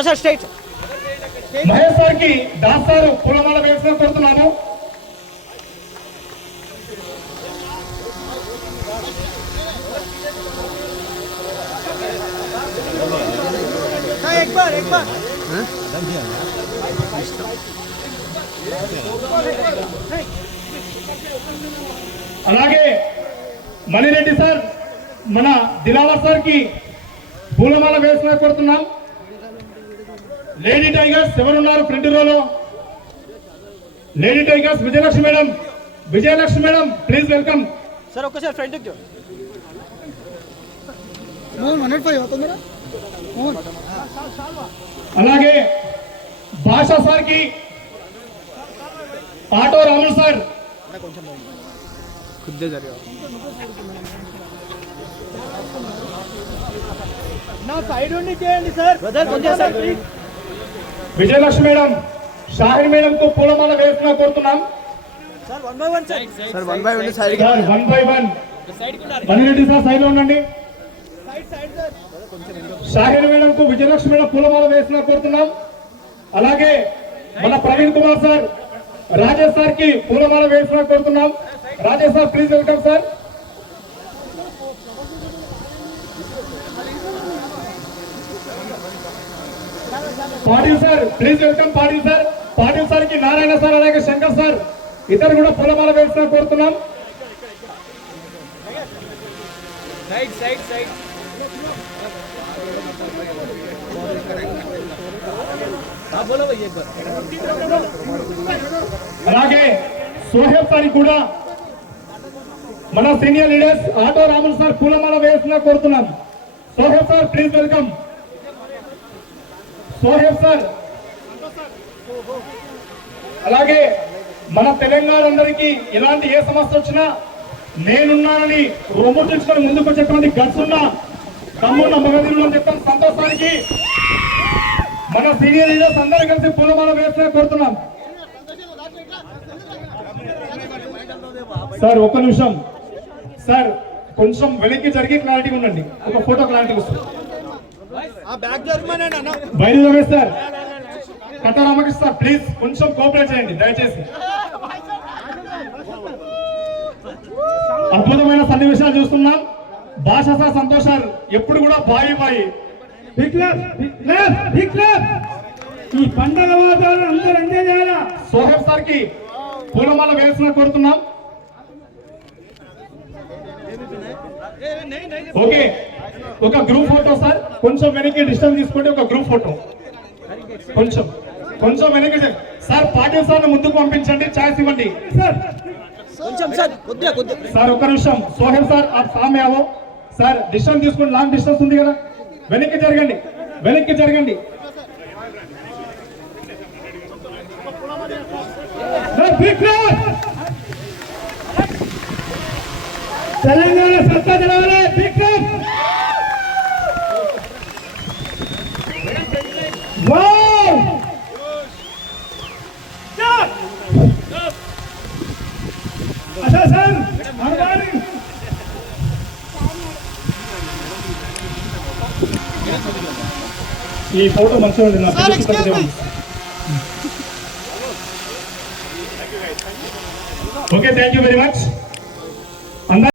ఒక్కసారి straight Mahesh sir కి Das sir పూలమాల వేసిన కోరుతున్నాము. అలాగే మణిరెడ్డి సార్ మన దిలావర్ సార్ కి పూలమాల వేసిన కోరుతున్నాం. లేడీ టైగర్స్ ఎవరున్నారు front row? Lady tigers Vijayalakshmi madam, Vijayalakshmi madam please welcome sir. ఒక్కసారి ఫ్రంట్ అలాగే భాషా సార్ కి ఆటో రాములు సార్ నా సైడ్ ఉండి చేయండి సార్. విజయలక్ష్మి మేడం, షాహిన్ మేడం కు పూలమాల వేసిన కోరుతున్నాం. Sir 1 by 1 sir 1 by 1 side 1 by 1 Manireddy sir side లో ఉండండి. షాహిన్ మేడం కు విజయలక్ష్మి మేడం పూలమాల వేసిన కోరుతున్నాం. అలాగే మన ప్రవీణ్ కుమార్ సార్ రాజేష్ సార్ కి పూలమాల వేసిన కోరుతున్నాం. Rajesh sir please welcome sir. Patil sir please welcome. Patil sir, Patil sir కి నారాయణ సార్ అలాగే శంకర్ సార్ ఇద్దరు కూడా పూలమాల వేసిన కోరుతున్నాం. అలాగే సోహెబ్ సార్ కూడా మన senior leaders auto Ramulu sir పూలమాల వేసిన కోరుతున్నాం. Soheb sir please welcome. Soheb sir అలాగే మన తెలంగాణ అందరికీ ఎలాంటి ఏ సమస్య వచ్చినా నేనున్నానని రొమ్ము తెచ్చుకొని ముందుకు వచ్చేటువంటి గట్స్ ఉన్న తమ్మున్న మగధీరులు అని చెప్తాను. సంతోషానికి మన సీనియర్ లీడర్స్ అందరూ కలిసి పూలమాల వేసిన కోరుతున్నాం. సార్ ఒక్క నిమిషం సార్, కొంచెం వెనక్కి జరిగి క్లారిటీ ఉండండి. ఒక ఫోటో క్లారిటీ వస్తుంది. బయలు రమేష్ సార్, కట్ట రామకృష్ణ సార్ ప్లీజ్ కొంచెం కోఆపరేట్ చేయండి దయచేసి. అద్భుతమైన సన్నివేశాలు చూస్తున్నాం. భాష సార్, సంతోష్ సార్ ఎప్పుడు కూడా బాయి బాయి ఈ పండగ వాతావరణం అందరూ ఎంజాయ్ చేయాలా. సోహెబ్ సార్ కి పూలమాల వేసిన కోరుతున్నాం. ఓకే, ఒక గ్రూప్ ఫోటో సార్, కొంచెం వెనక్కి డిస్టెన్స్ తీసుకోండి. ఒక గ్రూప్ ఫోటో కొంచెం కొంచెం వెనక్కి సార్. పాటిల్ సార్ ముందుకు పంపించండి, ఛాయిస్ ఇవ్వండి సార్. సార్ ఒక్క నిమిషం. సోహెబ్ సార్ ఆప్ సామే आवो సార్. డిస్టెన్స్ తీసుకోండి, లాంగ్ డిస్టెన్స్ ఉంది కదా. వెనక్కి జరగండి, వెనక్కి జరగండి. తెలంగాణ సత్తా తెలవాలి. విక్రమ్ ఈ ఫోటో మంచిగా ఉంది. Okay, thank you very much.